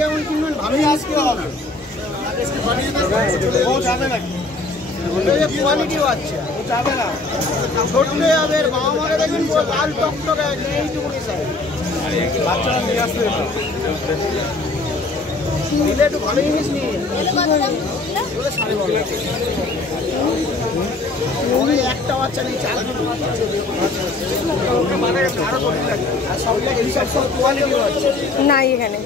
যেমন কিনবেন ভালোই আজকে যাবে নাকি কোয়ালিটি বাচ্চা যাবে না ছোটলে হবে বাবা মাকে দেখবেন লাল টকটক এইটুকুনি সাইজ বাচ্চারা নিয়ে আসতে নিলে একটু ভালো জিনিস নিয়ে একটা বাচ্চা নেই 4 মানে আর সব কোয়ালিটি বাচ্চা নাই এখানে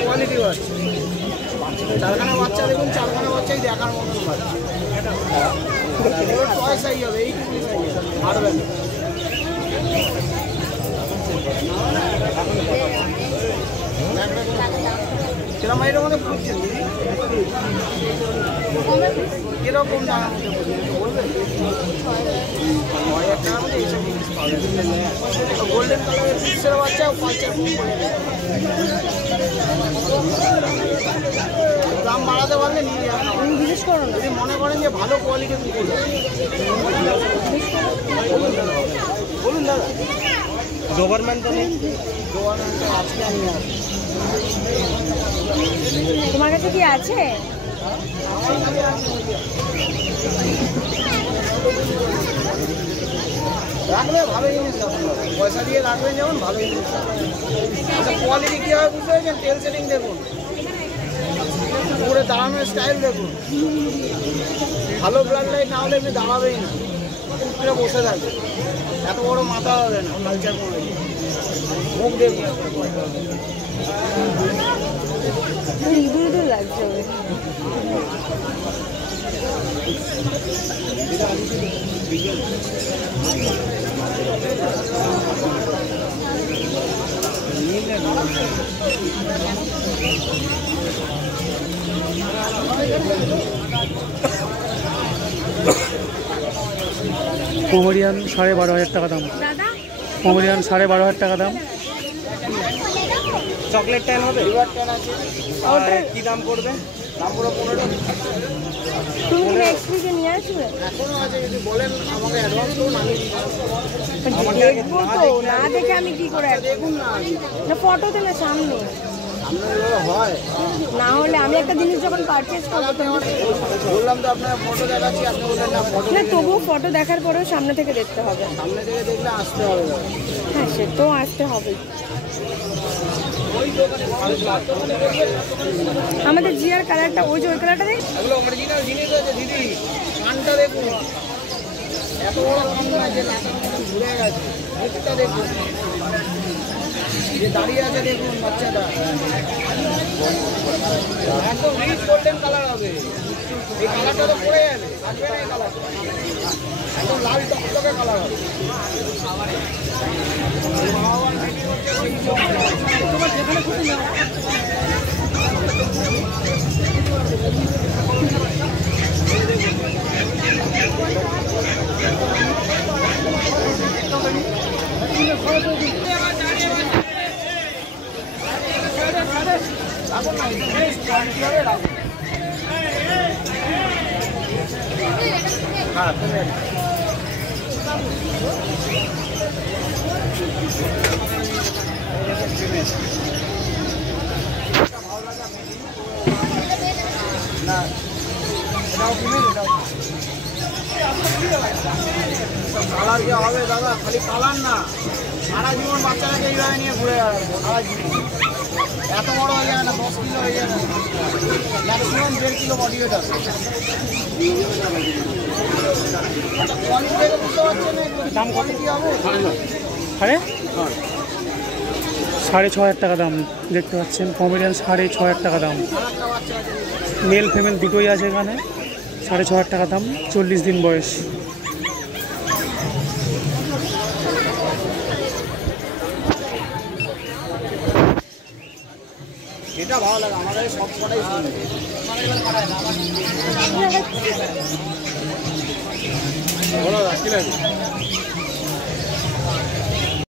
কোয়ালিটি বাচ্চা 4খানা বাচ্চা দেখুন 4খানা বাচ্চাই দেখার মতো বাচ্চা পয়সাই হবে এইটুকু মারবেন কিরকম এটার মধ্যে পড়ছে কিরকম দামের মধ্যে বলবেন 6000 টাকার মধ্যে এইসব জিনিস পাবেন গোল্ডেন কালারের পিক্সের বাচ্চা 5 দাম বাড়াতে পারলে নিয়ে যাবেন বিশেষ করো না যদি মনে করেন যে ভালো কোয়ালিটির কুকুর বলুন দাদা গভর্নমেন্ট আজকে আমি তোমার কাছে কি আছে রাখলে ভালো জিনিস পয়সা দিয়ে রাখবেন যেমন ভালো জিনিস আচ্ছা কোয়ালিটি কী হবে বুঝতে পেরেছেন টেল সেটিং দেখুন পুরো দাঁড়ানোর স্টাইল দেখুন ভালো ব্লাড লাইট না হলে এমনি দাঁড়াবেই না কুকুরে বসে থাকবে এত বড় মাথা হবে না কালচার করে মুখ দেখুন ইঁদুর ইঁদুর লাগছে পমেরিয়ান 12,500 টাকা দাম পমেরিয়ান 12,500 টাকা দাম চকলেট টেন হবে লিভার টেন আছে কি দাম পড়বে দাম পুরো 15 তুমি কি নেক্সট উইকে নিয়ে আসবে এখনো আছে যদি বলেন আমাকে অ্যাডভান্স করুন আমি দেখবো তো না দেখে আমি কি করে দেখুন না ফটো দিলে সামনে হয় না হলে আমি একটা জিনিস যখন পারচেজ করবো বললাম তো আপনার ফটো দেখাচ্ছি আপনি বললেন না ফটো না তবুও ফটো দেখার পরেও সামনে থেকে দেখতে হবে সামনে থেকে দেখলে আসতে হবে হ্যাঁ সে তো আসতে হবে আমাদের জিয়ার কালারটা ওই যে ওই কালারটা দেখ এগুলো অরিজিনাল জিনিস আছে দিদি কানটা দেখুন এত বড় কান না যে ঘুরে গেছে মুখটা দেখুন যে দাঁড়িয়ে আছে দেখুন বাচ্চাটা একদম রিচ গোল্ডেন কালার হবে এই কালারটা তো পড়ে যাবে আসবে না এই কালারটা একদম লাল টকটকে কালার হবে তোমার যেখানে খুশি না কালার কি হবে দাদা খালি কালার না সারা জীবন বাচ্চাটাকে এইভাবে নিয়ে ঘুরে বেড়াবো সারা জীবন এত বড় হয়ে যায় না 10 কিলো হয়ে যায় না ম্যাক্সিমাম 1.5 কিলো বডি ওয়েট আছে কোয়ালিটি দেখে বুঝতে পারছেন দাম কত কি হবে 6,500 টাকা দাম দেখতে পাচ্ছেন পমেরিয়ান 6,500 টাকা দাম মেল ফিমেল দুটোই আছে এখানে 6,500 টাকা দাম 40 দিন বয়স এটা ভালো লাগে আমাদের সব কটাই ভালো লাগে